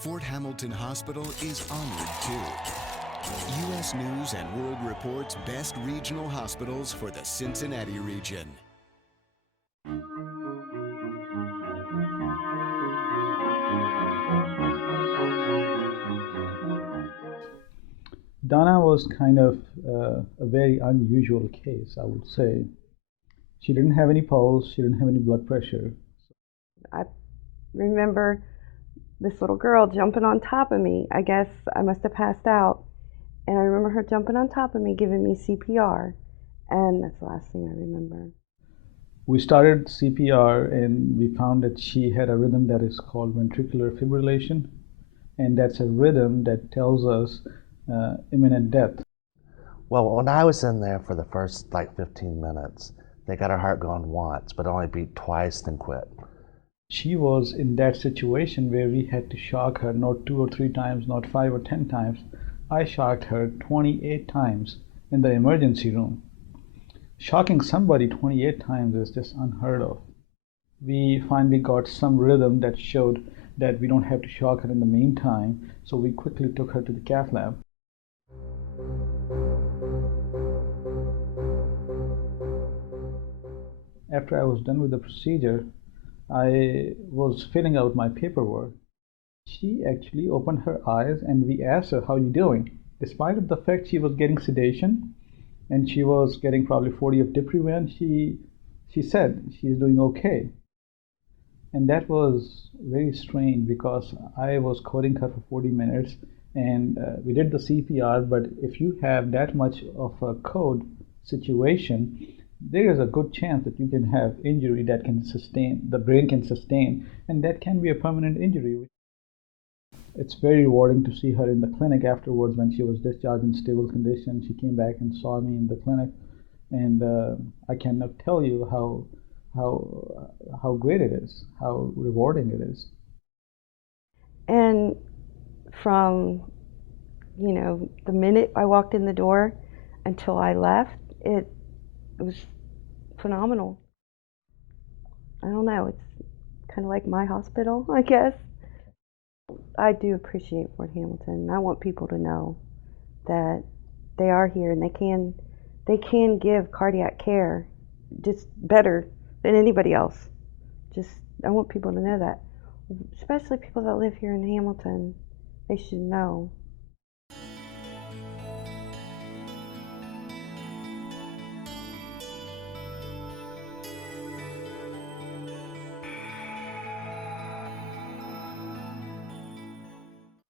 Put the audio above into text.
Fort Hamilton Hospital is honored too. U.S. News and World Report's best regional hospitals for the Cincinnati region. Donna was kind of a very unusual case, I would say. She didn't have any pulse, she didn't have any blood pressure. I remember this little girl jumping on top of me. I guess I must have passed out. And I remember her jumping on top of me, giving me CPR. And that's the last thing I remember. We started CPR and we found that she had a rhythm that is called ventricular fibrillation. And that's a rhythm that tells us imminent death. Well, when I was in there for the first 15 minutes, they got her heart going once, but only beat twice, then quit. She was in that situation where we had to shock her not 2 or 3 times, not 5 or 10 times. I shocked her 28 times in the emergency room. Shocking somebody 28 times is just unheard of. We finally got some rhythm that showed that we don't have to shock her in the meantime, so we quickly took her to the cath lab. After I was done with the procedure, I was filling out my paperwork. She actually opened her eyes and we asked her, "How are you doing?" Despite of the fact she was getting sedation and she was getting probably 40 of Diprivan, she said she's doing okay. And that was very strange because I was coding her for 40 minutes and we did the CPR, but if you have that much of a code situation, there is a good chance that you can have injury that can sustain, the brain can sustain, and that can be a permanent injury. It's very rewarding to see her in the clinic afterwards when she was discharged in stable condition. She came back and saw me in the clinic, and I cannot tell you how great it is, how rewarding it is. And from, the minute I walked in the door until I left, it was phenomenal. I don't know, it's kind of like my hospital, I guess. I do appreciate Fort Hamilton. I want people to know that they are here and they can give cardiac care just better than anybody else. I want people to know that, especially people that live here in Hamilton. They should know